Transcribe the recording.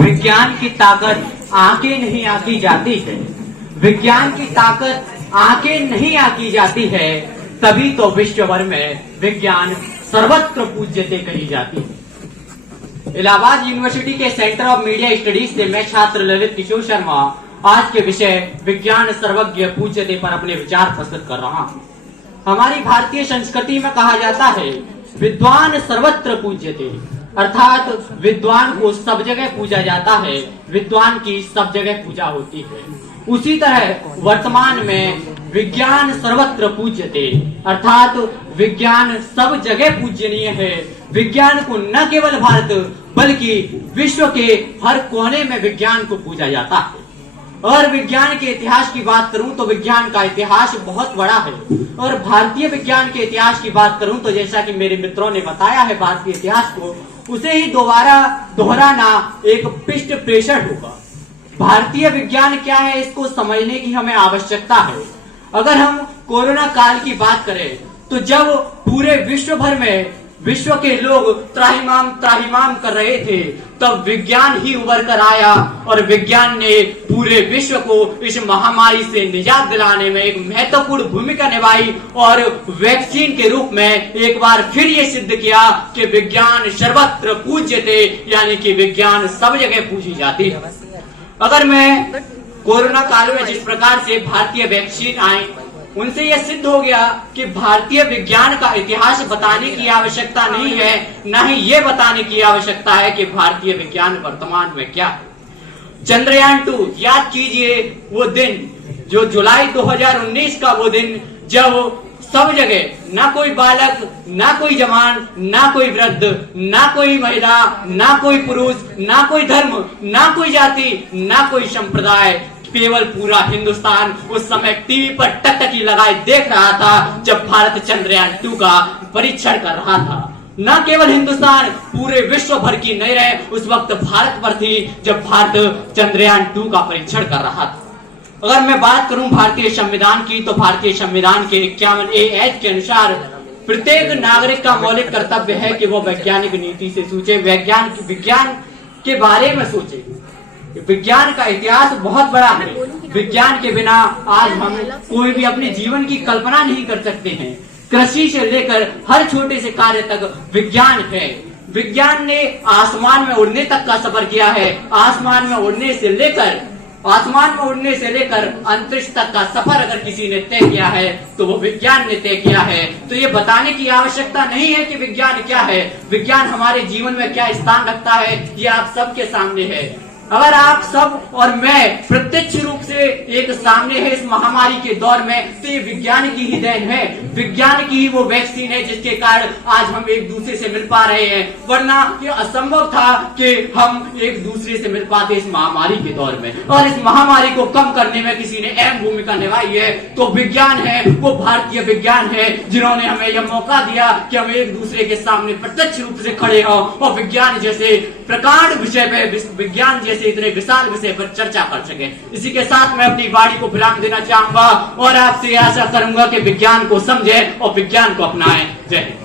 विज्ञान की ताकत आंखें नहीं आंकी जाती है। विज्ञान की ताकत आंखें नहीं आंकी जाती है, तभी तो विश्व भर में विज्ञान सर्वत्र पूज्यते कही जाती है। इलाहाबाद यूनिवर्सिटी के सेंटर ऑफ मीडिया स्टडीज से मैं छात्र ललित किशोर शर्मा आज के विषय विज्ञान सर्वज्ञ पूज्यते पर अपने विचार प्रस्तुत कर रहा हूँ। हमारी भारतीय संस्कृति में कहा जाता है विद्वान सर्वत्र पूज्यते, अर्थात विद्वान को सब जगह पूजा जाता है, विद्वान की सब जगह पूजा होती है। उसी तरह वर्तमान में विज्ञान सर्वत्र पूज्यते, अर्थात विज्ञान सब जगह पूजनीय है। विज्ञान को न केवल भारत बल्कि विश्व के हर कोने में विज्ञान को पूजा जाता है। और विज्ञान के इतिहास की बात करूं तो विज्ञान का इतिहास बहुत बड़ा है। और भारतीय विज्ञान के इतिहास की बात करूं तो जैसा कि मेरे मित्रों ने बताया है भारतीय इतिहास को, उसे ही दोबारा दोहराना एक पृष्ठ प्रेषण होगा। भारतीय विज्ञान क्या है इसको समझने की हमें आवश्यकता है। अगर हम कोरोना काल की बात करें तो जब पूरे विश्व भर में विश्व के लोग त्राहिमाम कर रहे थे, तब विज्ञान ही उभर कर आया और विज्ञान ने पूरे विश्व को इस महामारी से निजात दिलाने में एक महत्वपूर्ण भूमिका निभाई और वैक्सीन के रूप में एक बार फिर ये सिद्ध किया कि विज्ञान सर्वत्र पूज्यते, यानी कि विज्ञान सब जगह पूजी जाती है। अगर मैं कोरोना काल में जिस प्रकार से भारतीय वैक्सीन आई, उनसे यह सिद्ध हो गया कि भारतीय विज्ञान का इतिहास बताने की आवश्यकता नहीं है, न ही ये बताने की आवश्यकता है कि भारतीय विज्ञान वर्तमान में क्या है। चंद्रयान 2, याद कीजिए वो दिन, जो जुलाई 2019 का वो दिन, जब सब जगह ना कोई बालक, ना कोई जवान, ना कोई वृद्ध, ना कोई महिला, ना कोई पुरुष, ना कोई धर्म, ना कोई जाति, ना कोई संप्रदाय, केवल पूरा हिंदुस्तान उस समय टीवी पर टकटकी लगाए देख रहा था जब भारत चंद्रयान 2 का परीक्षण कर रहा था। न केवल हिंदुस्तान, पूरे विश्व भर की नजरें उस वक्त भारत पर थी जब भारत चंद्रयान 2 का परीक्षण कर रहा था। अगर मैं बात करूं भारतीय संविधान की, तो भारतीय संविधान के 51A एक्ट के अनुसार प्रत्येक नागरिक का मौलिक कर्तव्य है कि वो वैज्ञानिक नीति से सोचे, विज्ञान के बारे में सोचे। विज्ञान का इतिहास बहुत बड़ा है। विज्ञान के बिना आज हम कोई भी अपने जीवन की कल्पना नहीं कर सकते हैं। कृषि से लेकर हर छोटे से कार्य तक विज्ञान है। विज्ञान ने आसमान में उड़ने तक का सफर किया है। आसमान में उड़ने से लेकर अंतरिक्ष तक का सफर अगर किसी ने तय किया है तो वो विज्ञान ने तय किया है। तो ये बताने की आवश्यकता नहीं है कि विज्ञान क्या है, विज्ञान हमारे जीवन में क्या स्थान रखता है, ये आप सबके सामने है। अगर आप सब और मैं प्रत्यक्ष रूप से एक सामने है इस महामारी के दौर में, तो ये विज्ञान की ही देन है। विज्ञान की ही वो वैक्सीन है जिसके कारण आज हम एक दूसरे से मिल पा रहे हैं, वरना ये असंभव था कि हम एक दूसरे से मिल पाते इस महामारी के दौर में। और इस महामारी को कम करने में किसी ने अहम भूमिका निभाई है, तो विज्ञान है, वो भारतीय विज्ञान है, जिन्होंने हमें यह मौका दिया कि हम एक दूसरे के सामने प्रत्यक्ष रूप से खड़े हों और विज्ञान जैसे प्रकांड विषय पे, विज्ञान जैसे इतने विशाल विषय पर चर्चा कर सके। इसी के साथ मैं अपनी वाणी को विराम देना चाहूंगा और आपसे आशा करूंगा कि विज्ञान को समझें और विज्ञान को अपनाएं। जय हिंद।